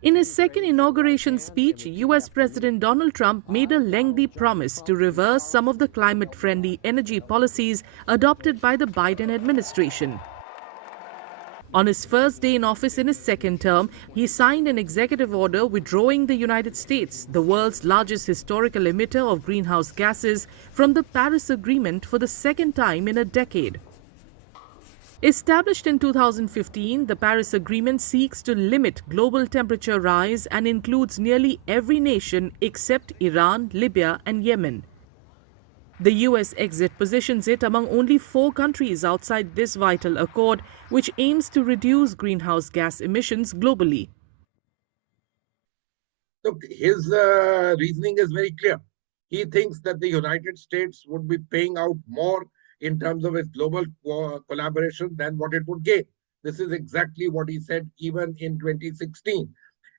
In his second inauguration speech, US President Donald Trump made a lengthy promise to reverse some of the climate-friendly energy policies adopted by the Biden administration. On his first day in office in his second term, he signed an executive order withdrawing the United States, the world's largest historical emitter of greenhouse gases, from the Paris Agreement for the second time in a decade. Established in 2015, the Paris Agreement seeks to limit global temperature rise and includes nearly every nation except Iran, Libya, and Yemen. The US exit positions it among only 4 countries outside this vital accord, which aims to reduce greenhouse gas emissions globally. Look, his reasoning is very clear. He thinks that the United States would be paying out more in terms of its global collaboration than what it would gain. This is exactly what he said even in 2016.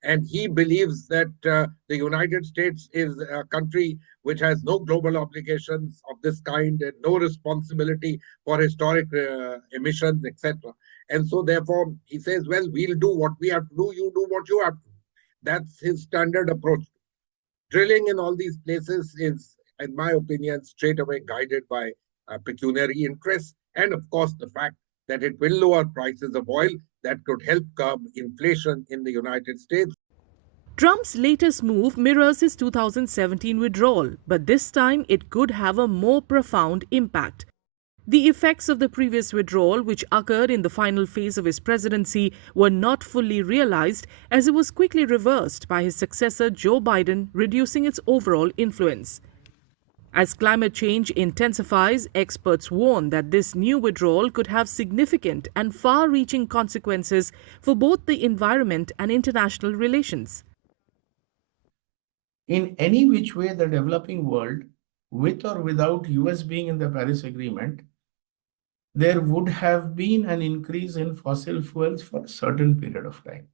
And he believes that the United States is a country which has no global obligations of this kind and no responsibility for historic emissions, etc. And so, therefore, he says, well, we'll do what we have to do, you do what you have to do. That's his standard approach. Drilling in all these places is, in my opinion, straight away guided by pecuniary interests, and of course the fact that it will lower prices of oil that could help curb inflation in the United States. Trump's latest move mirrors his 2017 withdrawal, but this time it could have a more profound impact. The effects of the previous withdrawal, which occurred in the final phase of his presidency, were not fully realized, as it was quickly reversed by his successor Joe Biden, reducing its overall influence. As climate change intensifies, experts warn that this new withdrawal could have significant and far-reaching consequences for both the environment and international relations. In any which way, the developing world, with or without US being in the Paris Agreement, there would have been an increase in fossil fuels for a certain period of time.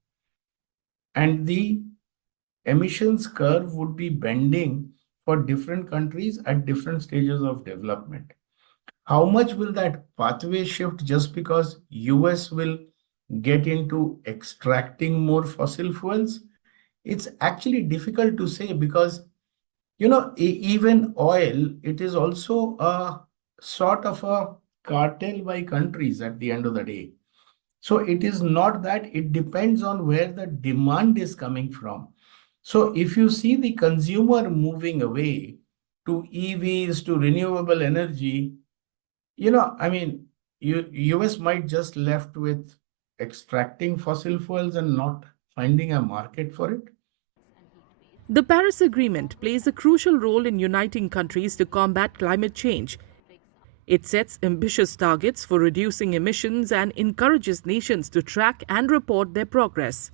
And the emissions curve would be bending for different countries at different stages of development. How much will that pathway shift just because US will get into extracting more fossil fuels? It's actually difficult to say because, even oil, it is also a sort of a cartel by countries at the end of the day. So it is not that, it depends on where the demand is coming from. So if you see the consumer moving away to EVs, to renewable energy, US might just left with extracting fossil fuels and not finding a market for it. The Paris Agreement plays a crucial role in uniting countries to combat climate change. It sets ambitious targets for reducing emissions and encourages nations to track and report their progress.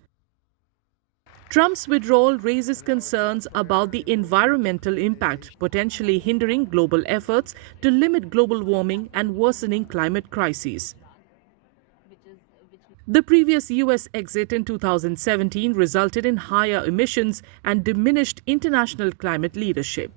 Trump's withdrawal raises concerns about the environmental impact, potentially hindering global efforts to limit global warming and worsening climate crises. The previous US exit in 2017 resulted in higher emissions and diminished international climate leadership.